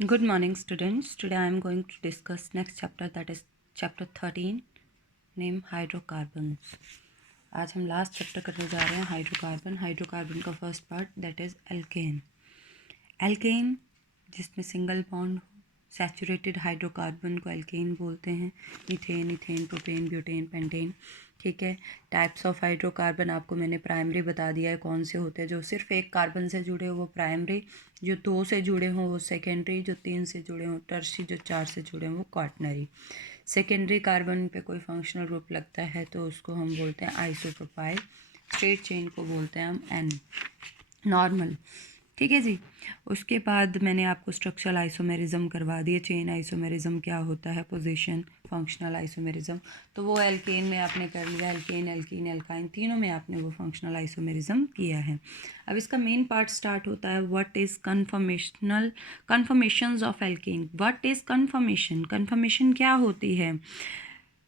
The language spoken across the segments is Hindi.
Good morning, students. Today I am going to discuss next chapter, that is chapter 13, name hydrocarbons. आज हम लास्ट चैप्टर करने जा रहे हैं हाइड्रोकार्बन का first part, that is alkane. Alkane जिसमें सिंगल बॉन्ड हो, सैचुरेटेड हाइड्रोकार्बन को एल्केन बोलते हैं। Ethane, propane, butane, pentane. ठीक है। टाइप्स ऑफ हाइड्रोकार्बन आपको मैंने प्राइमरी बता दिया है कौन से होते हैं। जो सिर्फ एक कार्बन से जुड़े हो वो प्राइमरी, जो 2 से जुड़े हों वो सेकेंडरी, जो 3 से जुड़े हों टर्शी, जो 4 से जुड़े हों वो क्वाटनरी। सेकेंडरी कार्बन पे कोई फंक्शनल ग्रुप लगता है तो उसको हम बोलते हैं आइसोप्रोपाइल। स्ट्रेट चेन को बोलते हैं हम एन नॉर्मल। ठीक है जी। उसके बाद मैंने आपको स्ट्रक्चरल आइसोमेरिज्म करवा दिए। चेन आइसोमेरिज्म क्या होता है, पोजीशन, फंक्शनल आइसोमेरिज्म, तो वो एल्केन में आपने कर लिया। एल्केन, एल्कीन, एल्काइन तीनों में आपने वो फंक्शनल आइसोमेरिज्म किया है। अब इसका मेन पार्ट स्टार्ट होता है what is conformations of alkane. What is conformation? Conformation क्या होती है?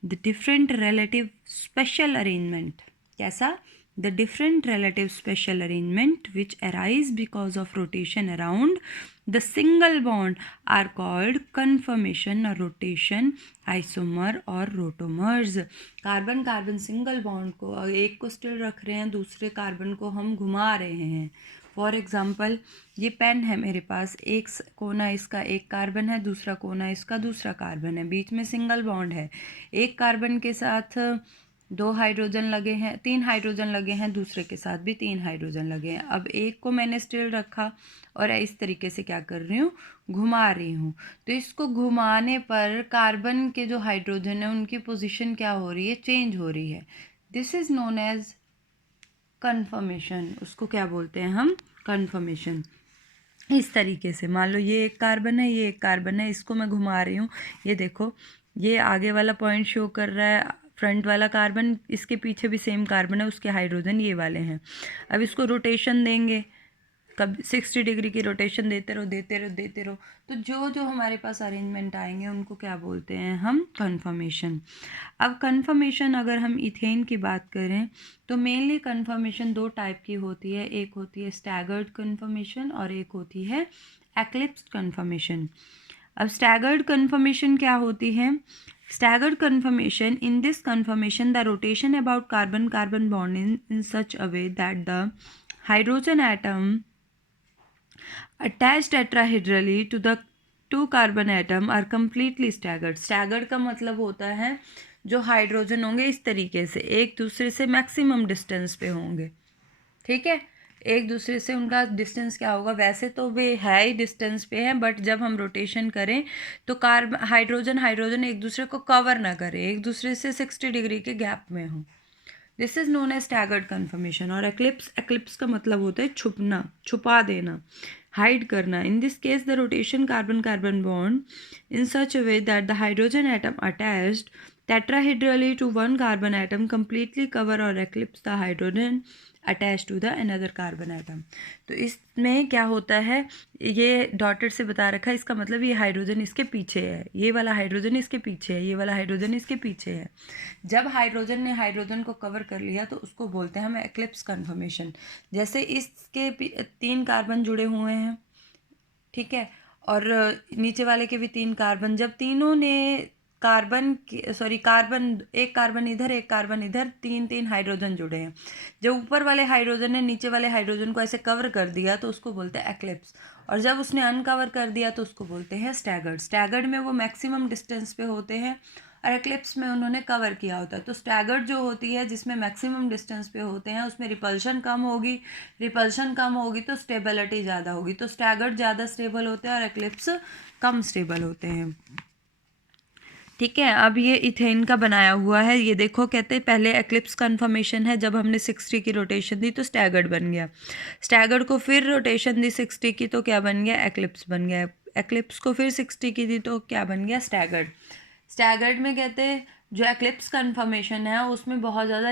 The different relative spatial arrangement. कैसा? The different relative special arrangement which arise because of rotation around the single bond are called conformation or rotation, isomer और rotomers। Carbon carbon single bond को एक को स्टिल रख रहे हैं, दूसरे कार्बन को हम घुमा रहे हैं। फॉर एग्जाम्पल ये पेन है मेरे पास, एक कोना इसका एक कार्बन है, दूसरा कोना इसका दूसरा कार्बन है, बीच में सिंगल बॉन्ड है। एक कार्बन के साथ 2 हाइड्रोजन लगे हैं, 3 हाइड्रोजन लगे हैं, दूसरे के साथ भी 3 हाइड्रोजन लगे हैं। अब एक को मैंने स्टिल रखा और इस तरीके से क्या कर रही हूँ, घुमा रही हूँ। तो इसको घुमाने पर कार्बन के जो हाइड्रोजन है उनकी पोजीशन क्या हो रही है, चेंज हो रही है। This is known as conformation. उसको क्या बोलते हैं हम, कन्फर्मेशन। इस तरीके से मान लो ये एक कार्बन है, ये एक कार्बन है, इसको मैं घुमा रही हूँ। ये देखो, ये आगे वाला पॉइंट शो कर रहा है फ्रंट वाला कार्बन, इसके पीछे भी सेम कार्बन है, उसके हाइड्रोजन ये वाले हैं। अब इसको रोटेशन देंगे, कब 60 डिग्री की रोटेशन देते रहो। तो जो जो हमारे पास अरेंजमेंट आएंगे उनको क्या बोलते हैं हम, कन्फर्मेशन। अब कन्फर्मेशन अगर हम इथेन की बात करें तो मेनली कन्फर्मेशन 2 टाइप की होती है। एक होती है स्टैगर्ड कन्फर्मेशन और एक होती है एक्लिप्स्ड कन्फर्मेशन। अब स्टैगर्ड कन्फर्मेशन क्या होती है? Staggered conformation. In this conformation, the rotation about carbon bond in such a way that the hydrogen atom attached tetrahedrally to the 2 carbon atom are completely staggered. Staggered का मतलब होता है जो हाइड्रोजन होंगे इस तरीके से एक दूसरे से मैक्सिमम डिस्टेंस पे होंगे। ठीक है, एक दूसरे से उनका डिस्टेंस क्या होगा, वैसे तो वे है ही डिस्टेंस पे हैं, बट जब हम रोटेशन करें तो हाइड्रोजन एक दूसरे को कवर ना करें, एक दूसरे से 60 डिग्री के गैप में हो। This is known as staggered conformation. और एक्लिप्स का मतलब होता है छुपना, छुपा देना, हाइड करना। In this case the rotation carbon bond in such a way that the hydrogen atom attached tetrahedrally to one carbon atom completely cover or eclipse the hydrogen attached to the another carbon atom। तो इसमें क्या होता है, ये डॉटेड से बता रखा है, इसका मतलब ये हाइड्रोजन इसके पीछे है, ये वाला हाइड्रोजन इसके पीछे है, ये वाला हाइड्रोजन इसके पीछे है। जब हाइड्रोजन ने हाइड्रोजन को कवर कर लिया तो उसको बोलते हैं हम एक्लिप्स कन्फर्मेशन। जैसे इसके 3 कार्बन जुड़े हुए हैं, ठीक है, और नीचे वाले के भी 3 कार्बन, जब तीनों ने एक कार्बन इधर एक कार्बन इधर, 3 हाइड्रोजन जुड़े हैं, जब ऊपर वाले हाइड्रोजन ने नीचे वाले हाइड्रोजन को ऐसे कवर कर दिया तो उसको बोलते हैं एक्लिप्स, और जब उसने अनकवर कर दिया तो उसको बोलते हैं स्टैगर्ड। स्टैगर्ड में वो मैक्सिमम डिस्टेंस पे होते हैं और एक्लिप्स में उन्होंने कवर किया होता है। तो स्टैगर्ड जो होती है जिसमें मैक्सिमम डिस्टेंस पे होते हैं उसमें रिपल्शन कम होगी तो स्टेबिलिटी ज़्यादा होगी। तो स्टैगर्ड ज़्यादा स्टेबल होते हैं और एक्लिप्स कम स्टेबल होते हैं। ठीक है, अब ये इथेन का बनाया हुआ है, ये देखो, कहते हैं पहले एक्लिप्स कन्फर्मेशन है, जब हमने 60 की रोटेशन दी तो स्टैगर्ड बन गया, स्टैगर्ड को फिर रोटेशन दी 60 की तो क्या बन गया, एक्लिप्स बन गया, एक्लिप्स को फिर 60 की दी तो क्या बन गया, स्टैगर्ड। स्टैगर्ड में कहते हैं जो एक्लिप्स कन्फर्मेशन है उसमें बहुत ज़्यादा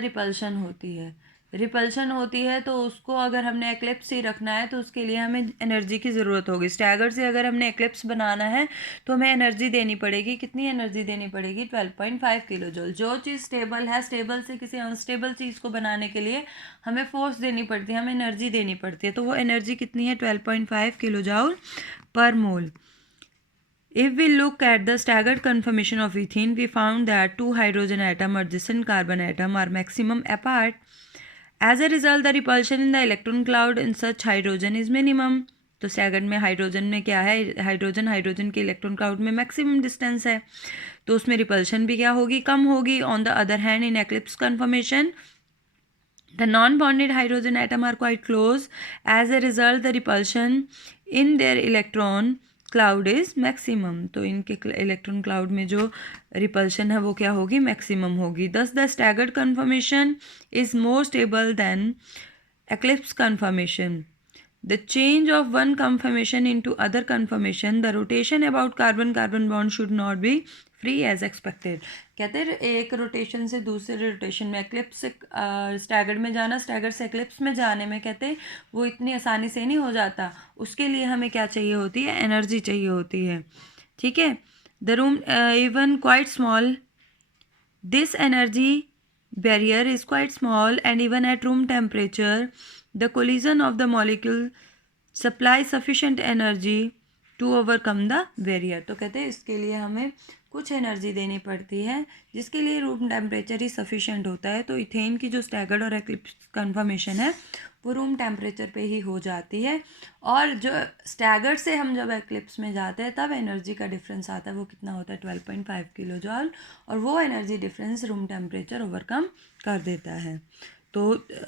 रिपल्शन होती है तो उसको अगर हमने एक्लिप्स ही रखना है तो उसके लिए हमें एनर्जी की ज़रूरत होगी। स्टैगर्ड से अगर हमने एक्लिप्स बनाना है तो हमें एनर्जी देनी पड़ेगी। कितनी एनर्जी देनी पड़ेगी, 12.5 किलो जूल। जो चीज़ स्टेबल है, स्टेबल से किसी अनस्टेबल चीज़ को बनाने के लिए हमें फोर्स देनी पड़ती है, हमें एनर्जी देनी पड़ती है, तो वो एनर्जी कितनी है, 12.5 किलो जूल पर मोल। If we look at the staggered conformation of ethene, we found that two hydrogen atom adjacent carbon atom are maximum apart. As a result, the repulsion in the electron cloud in such hydrogen is minimum. तो स्टैगर्ड में हाइड्रोजन में क्या है, हाइड्रोजन के इलेक्ट्रॉन क्लाउड में मैक्सिमम डिस्टेंस है, तो उसमें रिपल्शन भी क्या होगी, कम होगी. On the other hand, in eclipse conformation the non-bonded hydrogen atom are quite close. As a result, the repulsion in their electron cloud is maximum. तो इनके इलेक्ट्रॉन क्लाउड में जो रिपल्शन है वो क्या होगी, मैक्सिमम होगी. Thus the staggered conformation is more stable than eclipse conformation. The change of one conformation into other conformation, the rotation about carbon-carbon bond should not be free as expected. कहते हैं एक रोटेशन से दूसरे रोटेशन में, एक्लिप्स से स्टैगर्ड में जाना, स्टैगर्ड से एक्लिप्स में जाने में कहते हैं वो इतनी आसानी से नहीं हो जाता. उसके लिए हमें क्या चाहिए होती है, एनर्जी चाहिए होती है. ठीक है. The room even quite small, this energy barrier is quite small, and even at room temperature the collision of the molecule supplies sufficient energy to overcome the barrier. तो कहते हैं इसके लिए हमें कुछ एनर्जी देनी पड़ती है जिसके लिए रूम टेम्परेचर ही सफिशेंट होता है. तो इथेन की जो स्टैगर्ड और एक्लिप्स कन्फर्मेशन है वो रूम टेम्परेचर पे ही हो जाती है, और जो स्टैगर्ड से हम जब एक्लिप्स में जाते हैं तब एनर्जी का डिफरेंस आता है, वो कितना होता है 12.5 किलो जॉल, और वो energy difference room temperature overcome कर देता है. तो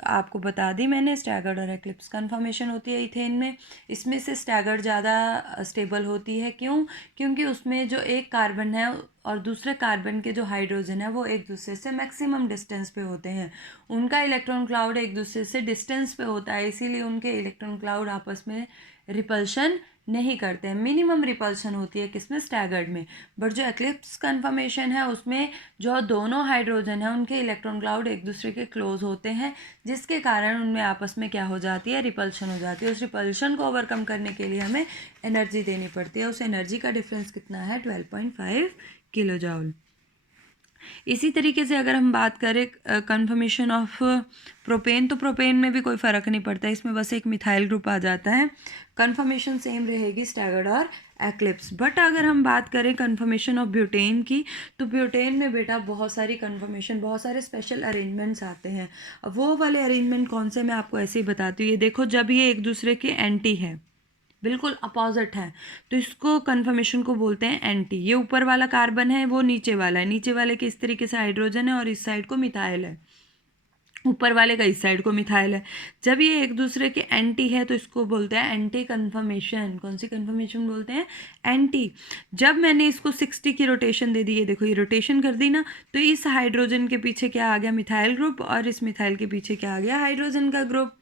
आपको बता दी मैंने, स्टैगर्ड और एक्लिप्स कन्फर्मेशन होती है इथेन में. इसमें से स्टैगर्ड ज़्यादा स्टेबल होती है. क्यों? क्योंकि उसमें जो एक कार्बन है और दूसरे कार्बन के जो हाइड्रोजन है वो एक दूसरे से मैक्सिमम डिस्टेंस पे होते हैं. उनका इलेक्ट्रॉन क्लाउड एक दूसरे से डिस्टेंस पे होता है, इसीलिए उनके इलेक्ट्रॉन क्लाउड आपस में रिपल्शन नहीं करते हैं. मिनिमम रिपल्शन होती है किसमें, स्टैगर्ड में. बट जो एक्लिप्स कन्फर्मेशन है उसमें जो दोनों हाइड्रोजन है उनके इलेक्ट्रॉन क्लाउड एक दूसरे के क्लोज होते हैं, जिसके कारण उनमें आपस में क्या हो जाती है, रिपल्शन हो जाती है. उस रिपल्शन को ओवरकम करने के लिए हमें एनर्जी देनी पड़ती है. उस एनर्जी का डिफरेंस कितना है, 12.5 किलो जूल. इसी तरीके से अगर हम बात करें कन्फर्मेशन ऑफ प्रोपेन, तो प्रोपेन में भी कोई फ़र्क नहीं पड़ता, इसमें बस एक मिथाइल ग्रुप आ जाता है. कन्फर्मेशन सेम रहेगी स्टैगर्ड और एक्लिप्स. बट अगर हम बात करें कन्फर्मेशन ऑफ ब्यूटेन की, तो ब्यूटेन में बेटा बहुत सारी कन्फर्मेशन, बहुत सारे स्पेशल अरेंजमेंट्स आते हैं. अब वो वाले अरेंजमेंट कौन से, मैं आपको ऐसे ही बताती हूँ. ये देखो, जब ये एक दूसरे के एंटी है, बिल्कुल अपोजिट है, तो इसको कन्फर्मेशन को बोलते हैं एंटी. ये ऊपर वाला कार्बन है, वो नीचे वाला है, नीचे वाले के इस तरीके से हाइड्रोजन है और इस साइड को मिथाइल है, ऊपर वाले का इस साइड को मिथाइल है. जब ये एक दूसरे के एंटी है तो इसको बोलते हैं एंटी कन्फर्मेशन. कौन सी कन्फर्मेशन बोलते हैं, एंटी. जब मैंने इसको 60 की रोटेशन दे दी, ये देखो ये रोटेशन कर दी ना, तो इस हाइड्रोजन के पीछे क्या आ गया, मिथाइल ग्रुप, और इस मिथाइल के पीछे क्या आ गया, हाइड्रोजन का ग्रुप.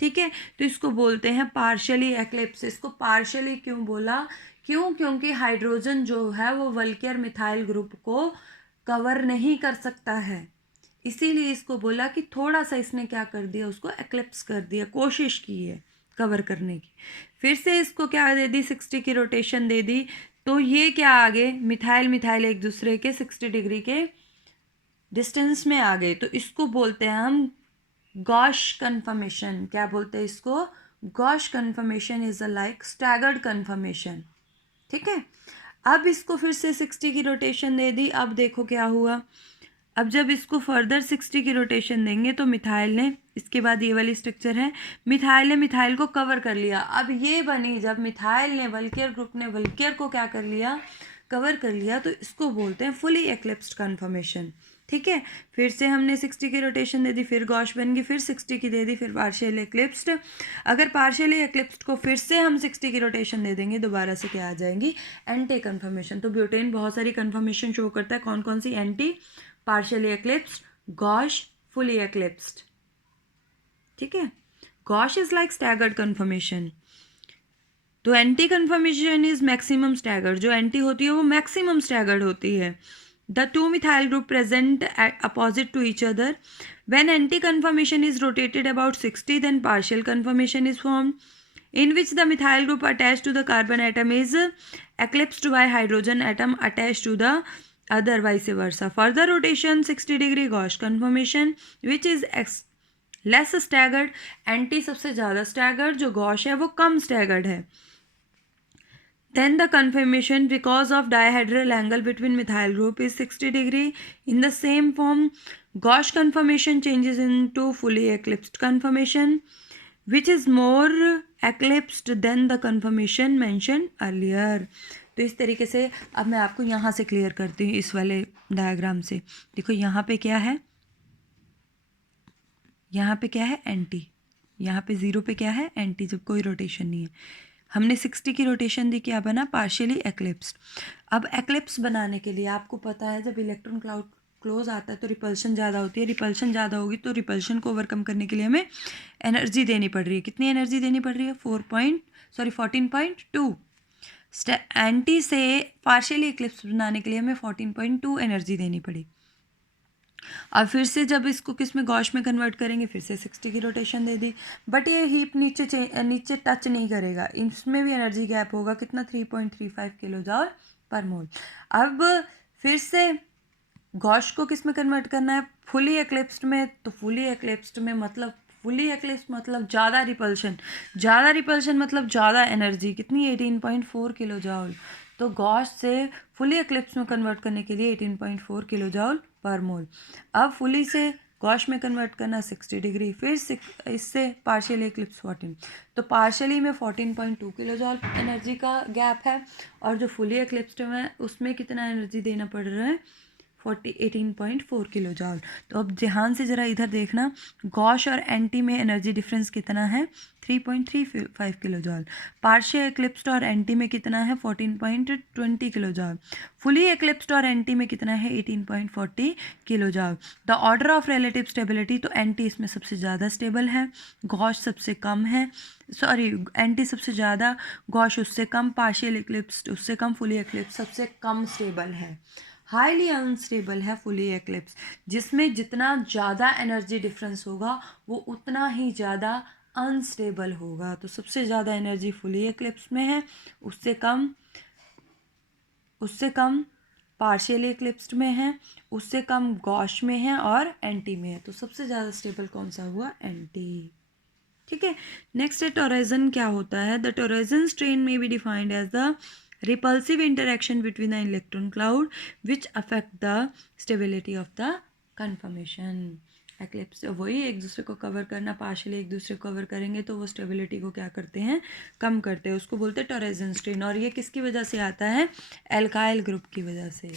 ठीक है. तो इसको बोलते हैं पार्शियली एक्लिप्स. इसको पार्शियली क्यों बोला, क्यों? क्योंकि हाइड्रोजन जो है वो वल्कियर मिथाइल ग्रुप को कवर नहीं कर सकता है, इसीलिए इसको बोला कि थोड़ा सा इसने क्या कर दिया, उसको एक्लिप्स कर दिया, कोशिश की है कवर करने की. फिर से इसको क्या दे दी, 60 की रोटेशन दे दी, तो ये क्या आ गए, मिथाइल मिथाइल एक दूसरे के 60 डिग्री के डिस्टेंस में आ गए. तो इसको बोलते हैं हम गॉश कन्फर्मेशन. क्या बोलते हैं इसको, gauche conformation is a like staggered conformation. ठीक है. अब इसको फिर से 60 की रोटेशन दे दी. अब देखो क्या हुआ, अब जब इसको फर्दर 60 की रोटेशन देंगे तो मिथाइल ने, इसके बाद ये वाली स्ट्रक्चर है, मिथाइल ने मिथाइल को कवर कर लिया. अब ये बनी, जब मिथाइल ने, वल्कियर ग्रुप ने वल्कियर को क्या कर लिया, कवर कर लिया, तो इसको बोलते हैं फुली एक्लिप्स्ड कन्फर्मेशन. ठीक है. फिर से हमने 60 की रोटेशन दे दी, फिर गॉश बन गई, फिर 60 की दे दी, फिर पार्शियली एक्लिप्स्ड. अगर पार्शियली एक्लिप्स्ड को फिर से हम 60 की रोटेशन दे देंगे, दोबारा से क्या आ जाएंगी, एंटी कन्फर्मेशन. तो ब्यूटेन बहुत सारी कन्फर्मेशन शो करता है. कौन कौन सी, anti, partially eclipsed, gauche, fully eclipsed. ठीक है. Gauche is like staggered conformation. तो anti conformation is maximum staggered. जो एंटी होती है वो मैक्सिमम स्टैगर्ड होती है. The two methyl group present at opposite to each other. When anti-conformation is rotated about 60, then partial conformation is formed, in which the methyl group attached to the carbon atom is eclipsed by hydrogen atom attached to the other, vice versa. Further rotation 60 degree Gauss conformation, which is less staggered. Anti सबसे ज़्यादा staggered, जो Gauss है वो कम staggered है. Then the conformation, because of dihedral angle between methyl group is 60 degree. In the same form, Gauche conformation changes into fully eclipsed conformation, which is more eclipsed than the conformation mentioned earlier. तो इस तरीके से अब मैं आपको यहाँ से क्लियर करती हूँ इस वाले डायग्राम से. देखो यहाँ पे क्या है, यहाँ पे क्या है एंटी, यहाँ पे 0 पे क्या है एंटी, जब कोई रोटेशन नहीं है. हमने 60 की रोटेशन दी, क्या बना पार्शियली एक्लिप्स्ड. अब एक्लिप्स बनाने के लिए आपको पता है जब इलेक्ट्रॉन क्लाउड क्लोज आता है तो रिपल्शन ज़्यादा होती है. रिपल्शन ज़्यादा होगी तो रिपल्शन को ओवरकम करने के लिए हमें एनर्जी देनी पड़ रही है. कितनी एनर्जी देनी पड़ रही है 14.2. एंटी से पार्शियली एक्लिप्स बनाने के लिए हमें 14.2 एनर्जी देनी पड़ी. अब फिर से जब इसको किस में गॉश में कन्वर्ट करेंगे, फिर से 60 की रोटेशन दे दी. बट ये हीप नीचे टच नहीं करेगा, इसमें भी एनर्जी गैप होगा. कितना 3.35 किलो जॉल पर मोल. अब फिर से गॉश को किस में कन्वर्ट करना है फुली एक्लिप्स्ड में. तो फुली एक्लिप्स्ड में मतलब फुली एक्लिप्स मतलब ज़्यादा रिपल्शन, ज़्यादा रिपल्शन मतलब ज़्यादा एनर्जी. कितनी 18.4 किलो जॉल. तो गॉश से फुली एक्लिप्स में कन्वर्ट करने के लिए 18.4 किलो जॉल पर मोल. अब फुली से गॉश में कन्वर्ट करना 60 डिग्री, फिर इससे पार्शियल एक्लिप्स 14. तो पार्शियली में 14.2 किलो जॉल एनर्जी का गैप है, और जो फुली एक्लिप्स्ड में उसमें कितना एनर्जी देना पड़ रहा है 18.4 किलो जॉल. तो अब ध्यान से ज़रा इधर देखना, गॉश और एंटी में एनर्जी डिफरेंस कितना है 3.35 किलो जॉल. पार्शियल एक्लिप्स्ड और एंटी में कितना है 14.20 किलो जॉल. फुली एक्लिप्स्ड और एंटी में कितना है 18.40 kilo जॉल. The order of relative stability, तो एंटी इसमें सबसे ज़्यादा स्टेबल है, गॉश सबसे कम है, सॉरी एंटी सबसे ज़्यादा, गॉश उससे कम, पार्शियल एक्लिप्स्ड उससे कम, फुली एक्लिप्स सबसे कम स्टेबल है. हाईली अनस्टेबल है फुली एक्लिप्स, जिसमें जितना ज़्यादा एनर्जी डिफरेंस होगा वो उतना ही ज़्यादा अनस्टेबल होगा. तो सबसे ज़्यादा एनर्जी फुली एक्लिप्स में है, उससे कम पार्शियली एक्लिप्स्ड में है, उससे कम गॉश में है और एंटी में है. तो सबसे ज़्यादा स्टेबल कौन सा हुआ एंटी. ठीक है. नेक्स्ट है टोराइजन. क्या होता है द टोराइजन स्ट्रेन में be defined as the repulsive interaction between the electron cloud which affect the stability of the conformation. Eclipse वही एक दूसरे को कवर करना, पार्शियली एक दूसरे को कवर करेंगे तो वो स्टेबिलिटी को क्या करते हैं कम करते हैं. उसको बोलते हैं टोराइजन स्ट्रेन. और ये किसकी वजह से आता है एल्काइल ग्रुप की वजह से.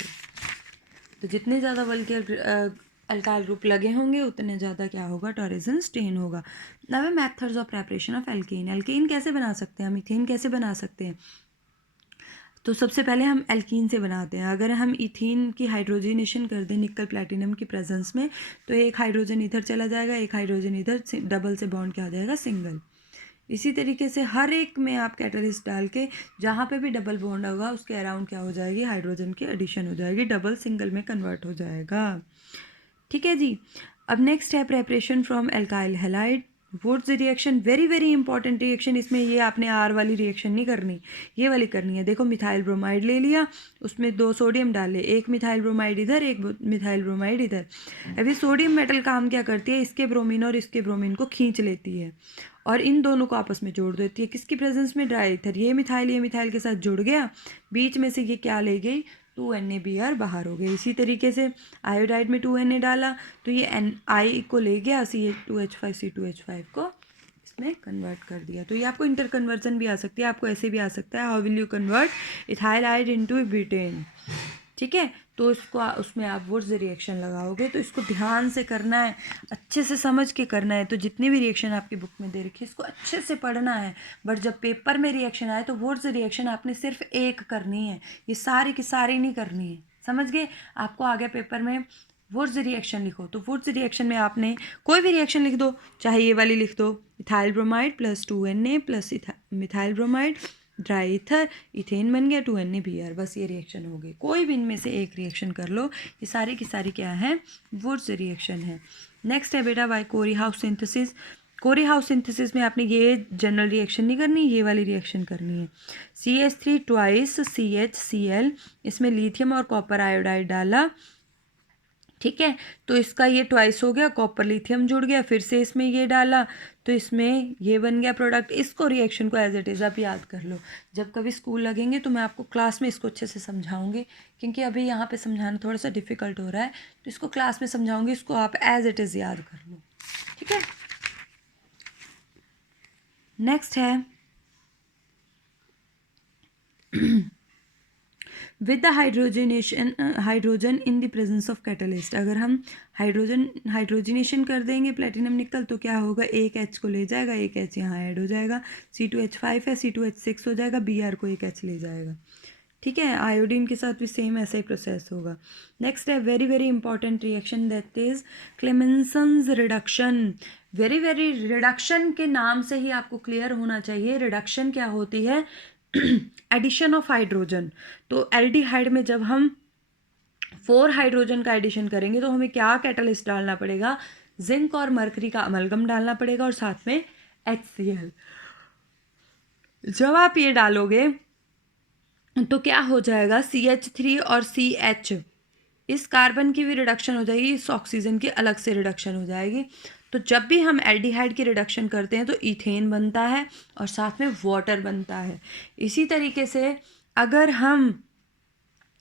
तो जितने ज़्यादा बल्कि अल्काइल ग्रुप लगे होंगे उतने ज़्यादा क्या होगा टोराइजन स्ट्रेन होगा. नाउ है methods of preparation of alkene. Alkene कैसे बना सकते हैं हम, इथेन कैसे बना सकते हैं. तो सबसे पहले हम एल्कीन से बनाते हैं. अगर हम इथीन की हाइड्रोजनेशन कर दें निकल प्लैटिनम की प्रेजेंस में, तो एक हाइड्रोजन इधर चला जाएगा, एक हाइड्रोजन इधर, डबल से बॉन्ड क्या हो जाएगा सिंगल. इसी तरीके से हर एक में आप कैटलिस्ट डाल के जहाँ पे भी डबल बॉन्ड होगा उसके अराउंड क्या हो जाएगी हाइड्रोजन की एडिशन हो जाएगी, डबल सिंगल में कन्वर्ट हो जाएगा. ठीक है जी. अब नेक्स्ट है preparation from alkyl halide. Votes reaction very very important reaction. इसमें ये आपने आर वाली रिएक्शन नहीं करनी, ये वाली करनी है. देखो मिथाइल ब्रोमाइड ले लिया, उसमें 2 सोडियम डाले, एक मिथाइल ब्रोमाइड इधर, एक मिथाइल ब्रोमाइड इधर. अभी सोडियम मेटल काम क्या करती है, इसके ब्रोमीन और इसके ब्रोमीन को खींच लेती है और इन दोनों को आपस में जोड़ देती है. किसकी प्रेजेंस में ड्राई ईथर. ये मिथाइल के साथ जुड़ गया, बीच में से ये क्या ले गई 2NaBr बाहर हो गए. इसी तरीके से आयोडाइड में 2Na डाला तो ये I को ले गया, C2H5 को इसमें कन्वर्ट कर दिया. तो ये आपको इंटर कन्वर्जन भी आ सकती है, आपको ऐसे भी आ सकता है how will you convert ethyl iodide into butane. ठीक है. तो इसको उसमें आप वुड्स रिएक्शन लगाओगे. तो इसको ध्यान से करना है, अच्छे से समझ के करना है. तो जितनी भी रिएक्शन आपकी बुक में दे रखी है इसको अच्छे से पढ़ना है. बट जब पेपर में रिएक्शन आए तो वुड्स रिएक्शन आपने सिर्फ एक करनी है, ये सारी की सारी नहीं करनी है. समझ गए. आपको आगे पेपर में वुड्स रिएक्शन लिखो, तो वुड्स रिएक्शन में आपने कोई भी रिएक्शन लिख दो, चाहे ये वाली लिख दो ethyl bromide plus 2Na plus methyl bromide dry ether, ethane बन गया 2NaBr. बस ये रिएक्शन हो गई. कोई भी इनमें से एक रिएक्शन कर लो, ये सारी की सारी क्या है वुड्स रिएक्शन है. नेक्स्ट है बेटा बाय कोरी हाउस सिंथेसिस. कोरी हाउस सिंथेसिस में आपने ये जनरल रिएक्शन नहीं करनी, ये वाली रिएक्शन करनी है. CH3 ट्वाइस CHCl, इसमें लिथियम और कॉपर आयोडाइड डाला, ठीक है, तो इसका ये ट्वाइस हो गया, कॉपर लिथियम जुड़ गया, फिर से इसमें ये डाला तो इसमें ये बन गया प्रोडक्ट। इसको रिएक्शन को एज इट इज़ आप याद कर लो, जब कभी स्कूल लगेंगे तो मैं आपको क्लास में इसको अच्छे से समझाऊंगी, क्योंकि अभी यहाँ पे समझाना थोड़ा सा डिफिकल्ट हो रहा है, तो इसको क्लास में समझाऊंगी, इसको आप एज इट इज़ याद कर लो। ठीक है, नेक्स्ट है with the hydrogen in the presence of catalyst. अगर हम हाइड्रोजनेशन कर देंगे प्लेटिनम निकल तो क्या होगा, एक एच को ले जाएगा, एक एच यहाँ ऐड हो जाएगा, C2H5 है, C2H6 हो जाएगा, Br को एक एच ले जाएगा। ठीक है, आयोडीन के साथ भी सेम ऐसा ही प्रोसेस होगा। नेक्स्ट है very very important reaction, that is Clemmensen's reduction. Very very, reduction के नाम से ही आपको क्लियर होना चाहिए रिडक्शन क्या होती है। एडिशन ऑफ हाइड्रोजन, तो एल्डिहाइड में जब हम 4 हाइड्रोजन का एडिशन करेंगे तो हमें क्या कैटलिस्ट डालना पड़ेगा, जिंक और मरकरी का अमलगम डालना पड़ेगा और साथ में HCl। जब आप ये डालोगे तो क्या हो जाएगा, CH3 और CH, इस कार्बन की भी रिडक्शन हो जाएगी, इस ऑक्सीजन की अलग से रिडक्शन हो जाएगी। तो जब भी हम एल्डिहाइड की रिडक्शन करते हैं तो इथेन बनता है और साथ में वाटर बनता है। इसी तरीके से अगर हम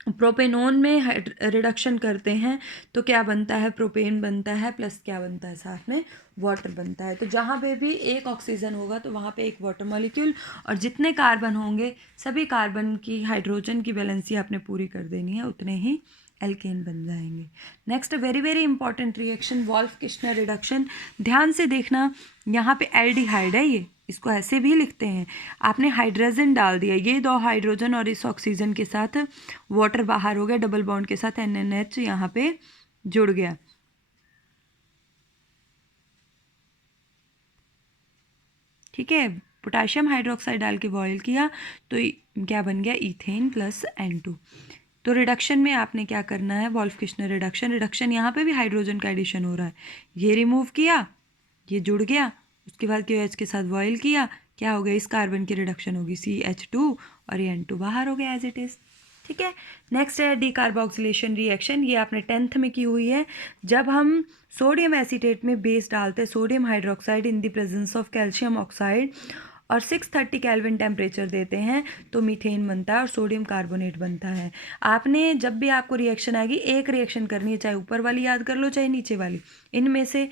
प्रोपेनोन में रिडक्शन करते हैं तो क्या बनता है, प्रोपेन बनता है प्लस क्या बनता है, साथ में वाटर बनता है। तो जहाँ पे भी एक ऑक्सीजन होगा तो वहाँ पे एक वाटर मॉलिक्यूल, और जितने कार्बन होंगे सभी कार्बन की हाइड्रोजन की बैलेंसी आपने पूरी कर देनी है, उतने ही एल्केन बन जाएंगे। Next very very important reaction, Wolff Kishner reduction. ध्यान से देखना, यहाँ पे एल्डिहाइड है, ये इसको ऐसे भी लिखते हैं, आपने हाइड्रोजन डाल दिया, ये 2 हाइड्रोजन और इस ऑक्सीजन के साथ वाटर बाहर हो गया, डबल बॉन्ड के साथ NNH यहाँ पे जुड़ गया। ठीक है, पोटाशियम हाइड्रोक्साइड डाल के बॉयल किया तो क्या बन गया, इथेन प्लस N2। तो रिडक्शन में आपने क्या करना है, वॉल्फ किश्नर रिडक्शन। रिडक्शन यहाँ पे भी हाइड्रोजन का एडिशन हो रहा है, ये रिमूव किया, ये जुड़ गया, उसके बाद KOH के साथ बॉयल किया, क्या हो गया, इस कार्बन की रिडक्शन होगी CH2 और ये N2 बाहर हो गया एज इट इज़। ठीक है, नेक्स्ट है डीकार्बोक्सिलेशन रिएक्शन, ये आपने 10th में की हुई है। जब हम सोडियम एसीटेट में बेस डालते हैं, sodium hydroxide in the presence of calcium oxide, और 630 केल्विन टेम्परेचर देते हैं तो मीथेन बनता है और सोडियम कार्बोनेट बनता है। आपने जब भी आपको रिएक्शन आएगी एक रिएक्शन करनी है, चाहे ऊपर वाली याद कर लो चाहे नीचे वाली, इनमें से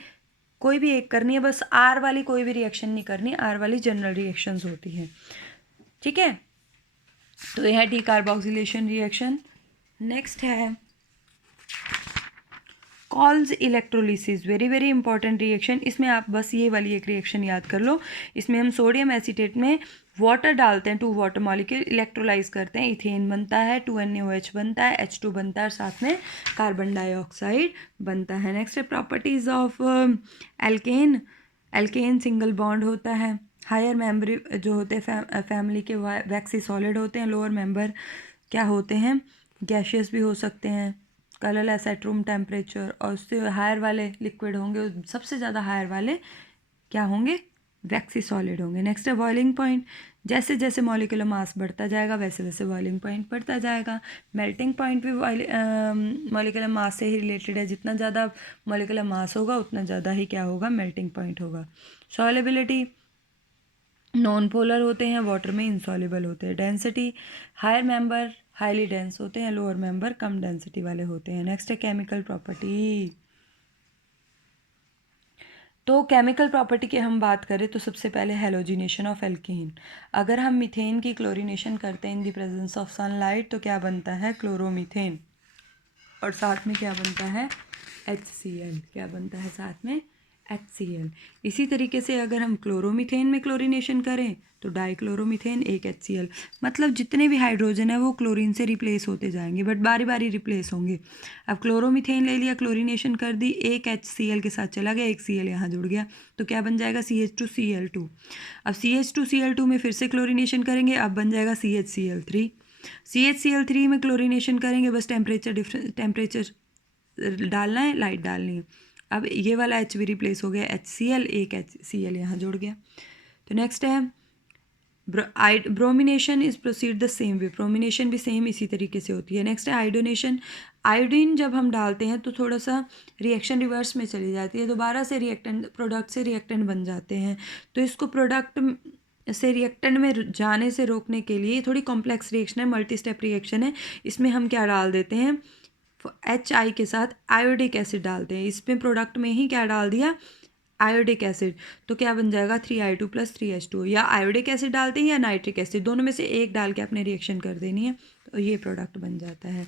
कोई भी एक करनी है, बस R वाली कोई भी रिएक्शन नहीं करनी, R वाली जनरल रिएक्शंस होती हैं। ठीक है, तो यह है डीकार्बोक्सिलेशन रिएक्शन। नेक्स्ट है calls electrolysis, very very important reaction. इसमें आप बस ये वाली एक रिएक्शन याद कर लो, इसमें हम सोडियम एसीटेट में वाटर डालते हैं, 2 वाटर मॉलिक्यूल इलेक्ट्रोलाइज करते हैं, इथेन बनता है, 2NaOH बनता है, H2 बनता है और साथ में कार्बन डाइऑक्साइड बनता है। नेक्स्ट है properties of alkane. Alkane single bond होता है, हायर मेंबर जो होते हैं फैमिली के वैक्सी सॉलिड होते हैं, लोअर मेंबर क्या होते हैं, गैशियस भी हो सकते हैं, कलरलेस एट रूम टेम्परेचर, और उससे हायर वाले लिक्विड होंगे, सबसे ज़्यादा हायर वाले क्या होंगे, वैक्सी सॉलिड होंगे। नेक्स्ट है बॉइलिंग पॉइंट, जैसे जैसे मॉलिक्यूलर मास बढ़ता जाएगा वैसे वैसे बॉइलिंग पॉइंट बढ़ता जाएगा। मेल्टिंग पॉइंट भी मॉलिक्यूलर मास से ही रिलेटेड है, जितना ज़्यादा मॉलिक्यूलर मास होगा उतना ज़्यादा ही क्या होगा, मेल्टिंग पॉइंट होगा। सॉल्युबिलिटी, नॉन पोलर होते हैं, वाटर में इंसॉल्युबल होते हैं। Density, higher member highly dense होते हैं, लोअर मेंबर कम डेंसिटी वाले होते हैं। नेक्स्ट है केमिकल प्रॉपर्टी। तो केमिकल प्रॉपर्टी की हम बात करें तो सबसे पहले हेलोजिनेशन ऑफ एल्कीन। अगर हम मीथेन की क्लोरीनेशन करते हैं in the presence of sunlight तो क्या बनता है, क्लोरोमीथेन, और साथ में क्या बनता है, HCl, क्या बनता है साथ में HCl। इसी तरीके से अगर हम क्लोरोमीथेन में क्लोरीनेशन करें तो डाइक्लोरोमीथेन, एक HCl, मतलब जितने भी हाइड्रोजन है वो क्लोरीन से रिप्लेस होते जाएंगे, बट बारी बारी रिप्लेस होंगे। अब क्लोरोमीथेन ले लिया, क्लोरीनेशन कर दी, एक HCl के साथ चला गया, एक Cl यहाँ जुड़ गया, तो क्या बन जाएगा, CH2Cl2। अब CH2Cl2 में फिर से क्लोरीनेशन करेंगे, अब बन जाएगा CHCl3। CHCl3 में क्लोरीनेशन करेंगे, बस टेम्परेचर डालना है, लाइट डालनी है। अब ये वाला H भी रिप्लेस हो गया, HCl, एक HCl यहाँ जुड़ गया। तो नेक्स्ट है bromination is proceed the same way, bromination भी सेम इसी तरीके से होती है। नेक्स्ट है आयोडोनेशन। आयोडीन जब हम डालते हैं तो थोड़ा सा रिएक्शन रिवर्स में चली जाती है, दोबारा से रिएक्टेंट प्रोडक्ट से रिएक्टेंट बन जाते हैं। तो इसको प्रोडक्ट से रिएक्टेंट में जाने से रोकने के लिए थोड़ी कॉम्प्लेक्स रिएक्शन है, मल्टी स्टेप रिएक्शन है। इसमें हम क्या डाल देते हैं, HI के साथ आयोडिक एसिड डालते हैं। इसमें प्रोडक्ट में ही क्या डाल दिया, आयोडिक एसिड। तो क्या बन जाएगा 3I2 + 3H2। या आयोडिक एसिड डालते हैं या नाइट्रिक एसिड, दोनों में से एक डाल के आपने रिएक्शन कर देनी है, तो ये प्रोडक्ट बन जाता है।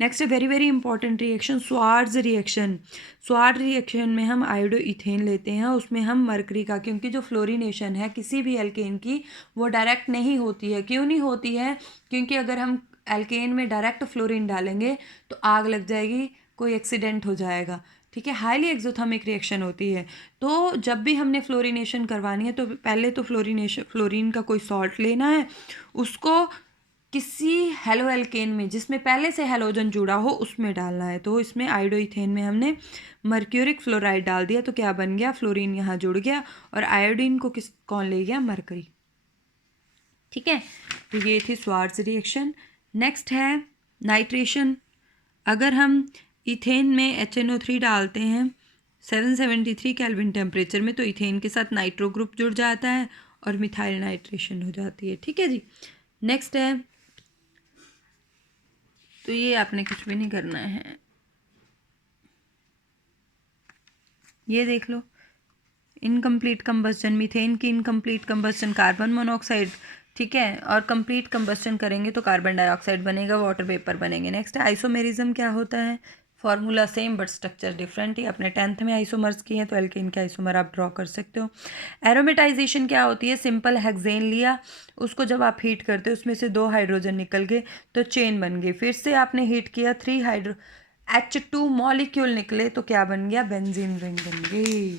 नेक्स्ट है very very important reaction, Swarts reaction. Swarts reaction में हम आयोडो इथेन लेते हैं, उसमें हम मरकरी का, क्योंकि जो फ्लोरिनेशन है किसी भी एल्केन की वो डायरेक्ट नहीं होती है। क्यों नहीं होती है, क्योंकि अगर हम एल्केन में डायरेक्ट फ्लोरीन डालेंगे तो आग लग जाएगी, कोई एक्सीडेंट हो जाएगा। ठीक है, हाईली एक्सोथर्मिक रिएक्शन होती है। तो जब भी हमने फ्लोरिनेशन करवानी है तो पहले तो फ्लोरीन का कोई सॉल्ट लेना है, उसको किसी हेलो एल्केन में जिसमें पहले से हेलोजन जुड़ा हो उसमें डालना है। तो इसमें आयोडोइथेन में हमने मर्क्यूरिक फ्लोराइड डाल दिया, तो क्या बन गया, फ्लोरीन यहाँ जुड़ गया और आयोडीन को कौन ले गया, मरकरी। ठीक है, तो ये थी स्वार्ट्ज रिएक्शन। नेक्स्ट है नाइट्रेशन। अगर हम इथेन में HNO3 डालते हैं 773 केल्विन टेम्परेचर में, तो इथेन के साथ नाइट्रो ग्रुप जुड़ जाता है और मिथाइल नाइट्रेशन हो जाती है। ठीक है जी। नेक्स्ट है, तो ये आपने कुछ भी नहीं करना है, ये देख लो, इनकम्प्लीट कंबस्टन, मीथेन की इनकम्प्लीट कंबस्टन कार्बन मोनोऑक्साइड। ठीक है, और कंप्लीट कंबस्टन करेंगे तो कार्बन डाइऑक्साइड बनेगा, वाटर वेपर बनेंगे। नेक्स्ट आइसोमेरिज्म क्या होता है, formula same but structure different ही। अपने 10th में आइसोमर्स किए हैं तो एल्केन के आइसोमर आप ड्रॉ कर सकते हो। एरोमेटाइजेशन क्या होती है, सिंपल हेक्सेन लिया, उसको जब आप हीट करते हो उसमें से 2 हाइड्रोजन निकल गए तो चेन बन गई, फिर से आपने हीट किया 3 H2 मॉलिक्यूल निकले तो क्या बन गया, बेंजीन रिंग बन गई।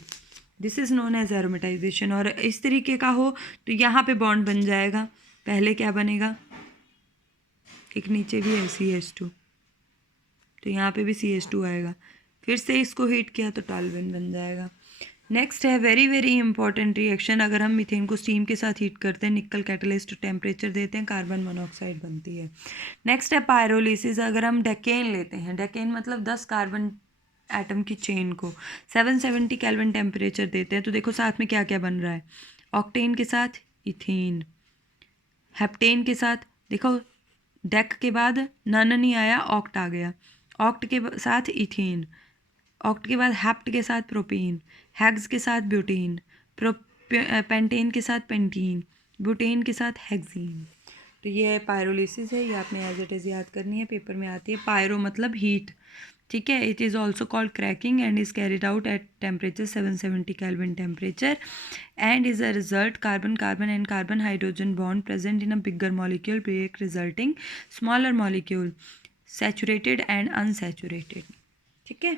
This is known as aromatization. और इस तरीके का हो तो यहाँ पे बॉन्ड बन जाएगा, पहले क्या बनेगा, एक नीचे भी है CH2, तो यहाँ पे भी CH2 आएगा, फिर से इसको हीट किया तो टॉल्यूएन बन जाएगा। नेक्स्ट है वेरी वेरी इंपॉर्टेंट रिएक्शन, अगर हम मीथेन को स्टीम के साथ हीट करते हैं, निकल कैटलिस्ट टेम्परेचर देते हैं, कार्बन मोनोऑक्साइड बनती है। नेक्स्ट है पायरोलिसिस। अगर हम डेकेन लेते हैं, डेकेन मतलब 10 कार्बन एटम की चेन को 770 केल्विन टेम्परेचर देते हैं, तो देखो साथ में क्या क्या बन रहा है, ऑक्टेन के साथ इथेन, हेप्टेन के साथ, देखो डेक के बाद नन नहीं आया, ऑक्ट आ गया, ऑक्ट के साथ इथेन, ऑक्ट के बाद हेप्ट के साथ प्रोपेन, हेक्स के साथ ब्यूटेन, पेंटेन के साथ पेंटीन, ब्यूटेन के साथ हेक्सीन। तो ये पायरोलिसिस है, ये आपने एज इट इज़ याद करनी है, पेपर में आती है। पायरो मतलब हीट, ठीक है। It is also called cracking and is carried out at temperature 770 kelvin temperature and is a result carbon carbon and carbon hydrogen bond present in a bigger molecule break resulting smaller molecule saturated and unsaturated. ठीक है।